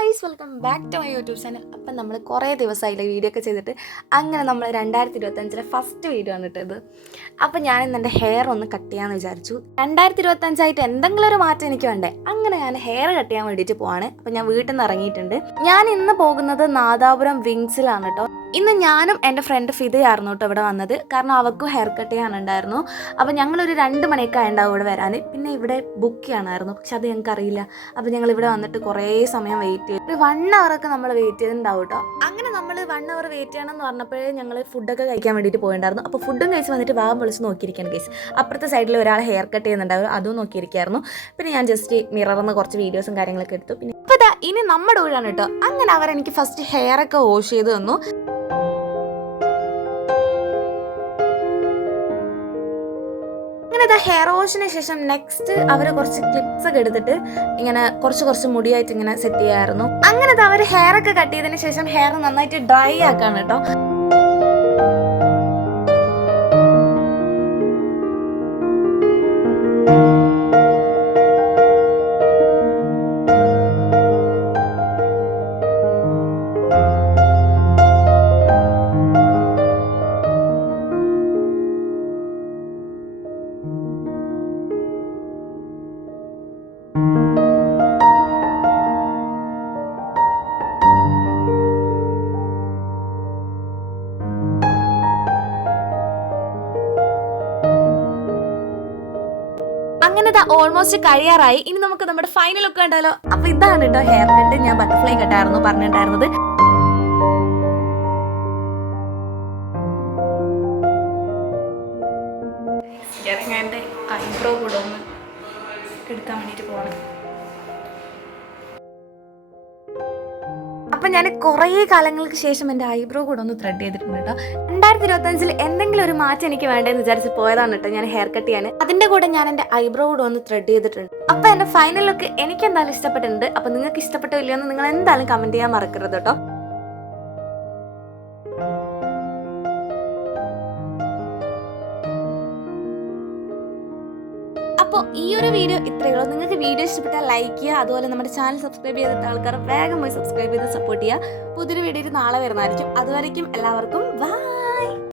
Guys, welcome back to my YouTube channel. അപ്പം നമ്മൾ കുറേ ദിവസമായില്ല വീഡിയോ ഒക്കെ ചെയ്തിട്ട്. അങ്ങനെ നമ്മൾ 2025 ഫസ്റ്റ് വീഡിയോ ആണ് ഇട്ടത്. അപ്പം ഞാൻ ഇന്ന് എൻ്റെ ഹെയർ ഒന്ന് കട്ട് ചെയ്യാമെന്ന് വിചാരിച്ചു. 2025 എന്തെങ്കിലും ഒരു മാറ്റം എനിക്ക് വേണ്ടേ. അങ്ങനെ ഞാൻ ഹെയർ കട്ട് ചെയ്യാൻ വേണ്ടിയിട്ട് പോവാണ്. അപ്പം ഞാൻ വീട്ടിൽ നിന്ന് ഇറങ്ങിയിട്ടുണ്ട്. ഞാൻ ഇന്ന് പോകുന്നത് നാദാപുരം വിങ്സിലാണ് കേട്ടോ. ഇന്ന് ഞാനും എൻ്റെ ഫ്രണ്ട് ഫിദയായിരുന്നു കേട്ടോ ഇവിടെ വന്നത്. കാരണം അവൾക്കും ഹെയർ കട്ട് ചെയ്യാനുണ്ടായിരുന്നു. അപ്പോൾ ഞങ്ങളൊരു 2 മണിയൊക്കെ ആയിട്ടുണ്ടാവും ഇവിടെ വരാൻ. പിന്നെ ഇവിടെ ബുക്ക് ചെയ്യാനായിരുന്നു, പക്ഷെ അത് ഞങ്ങൾക്ക് അറിയില്ല. അപ്പോൾ ഞങ്ങൾ ഇവിടെ വന്നിട്ട് കുറേ സമയം വെയിറ്റ് ചെയ്തു. ഒരു 1 hour ഒക്കെ നമ്മൾ വെയിറ്റ് ചെയ്തിട്ടുണ്ടാവും കേട്ടോ. അങ്ങനെ നമ്മൾ 1 hour വെയിറ്റ് ചെയ്യണം എന്ന് പറഞ്ഞപ്പോഴേ ഞങ്ങൾ ഫുഡൊക്കെ കഴിക്കാൻ വേണ്ടിയിട്ട് പോയിട്ടുണ്ടായിരുന്നു. അപ്പോൾ ഫുഡും കഴിച്ച് വന്നിട്ട് വാഗം വിളിച്ച് നോക്കിയിരിക്കുകയാണ് ഗൈസ്. അപ്പുറത്തെ സൈഡിൽ ഒരാൾ ഹെയർ കട്ട് ചെയ്യുന്നുണ്ടാവും, അതും നോക്കിയിരിക്കുകയായിരുന്നു. പിന്നെ ഞാൻ ജസ്റ്റ് മിററിൽ നിന്ന് കുറച്ച് വീഡിയോസും കാര്യങ്ങളൊക്കെ എടുത്തു. പിന്നെ അപ്പോൾ ഇതാ ഇനി നമ്മുടെ വീടാണ് കേട്ടോ. അങ്ങനെ അവരെനിക്ക് ഫസ്റ്റ് ഹെയറൊക്കെ വാഷ് ചെയ്ത് തന്നു. അങ്ങനെ ഹെയർ വാഷിന് ശേഷം നെക്സ്റ്റ് അവർ കുറച്ച് ക്ലിപ്സ് ഒക്കെ എടുത്തിട്ട് ഇങ്ങനെ കുറച്ച് മുടിയായിട്ട് ഇങ്ങനെ സെറ്റ് ചെയ്യായിരുന്നു. അങ്ങനെ അവർ ഹെയർ ഒക്കെ കട്ട് ചെയ്തതിന് ശേഷം ഹെയർ നന്നായിട്ട് ഡ്രൈ ആക്കാണ് കേട്ടോ. അങ്ങനെ ഓൾമോസ്റ്റ് കഴിയാറായി. ഇനി നമുക്ക് നമ്മുടെ ഫൈനൽ ഒക്കെ ഉണ്ടല്ലോ. അപ്പൊ ഇതാണ് കേട്ടോ ഹെയർ കട്ട്. ഞാൻ ബട്ടർഫ്ലൈ കട്ടായിരുന്നു പറഞ്ഞിട്ടുണ്ടായിരുന്നത്. ഞാൻ എൻ്റെ ഐബ്രോ കൂടെ ഒന്ന് എടുക്കാൻ വേണ്ടിയിട്ട് പോകണം. അപ്പം ഞാൻ കുറേ കാലങ്ങൾക്ക് ശേഷം എൻ്റെ ഐബ്രോ കൂടെ ഒന്ന് ത്രെഡ് ചെയ്തിട്ടുണ്ട് കേട്ടോ. 2025 എന്തെങ്കിലും ഒരു മാറ്റം എനിക്ക് വേണ്ടതെന്ന് വിചാരിച്ച് പോയതാണ് കേട്ടോ ഞാൻ ഹെയർ കട്ട് ചെയ്യാൻ. അതിൻ്റെ കൂടെ ഞാൻ എൻ്റെ ഐബ്രോ കൂടെ ഒന്ന് ത്രെഡ് ചെയ്തിട്ടുണ്ട്. അപ്പം എൻ്റെ ഫൈനൽ ലുക്ക് എനിക്ക് എന്തായാലും ഇഷ്ടപ്പെട്ടിട്ടുണ്ട്. അപ്പം നിങ്ങൾക്ക് ഇഷ്ടപ്പെട്ടോ ഇല്ലയോ എന്ന് നിങ്ങൾ എന്തായാലും കമൻറ്റ് ചെയ്യാൻ മറക്കരുത് കേട്ടോ. അപ്പോൾ ഈ ഒരു വീഡിയോ ഇത്രയേ ഉള്ളൂ. നിങ്ങൾക്ക് വീഡിയോ ഇഷ്ടപ്പെട്ടാൽ ലൈക്ക് ചെയ്യുക. അതുപോലെ നമ്മുടെ ചാനൽ സബ്സ്ക്രൈബ് ചെയ്തിട്ട് ആൾക്കാർ വേഗം പോയി സബ്സ്ക്രൈബ് ചെയ്ത് സപ്പോർട്ട് ചെയ്യുക. പുതിയൊരു വീഡിയോയിൽ നാളെ വരുന്നതായിരിക്കും. അതുവരേക്കും എല്ലാവർക്കും ബൈ.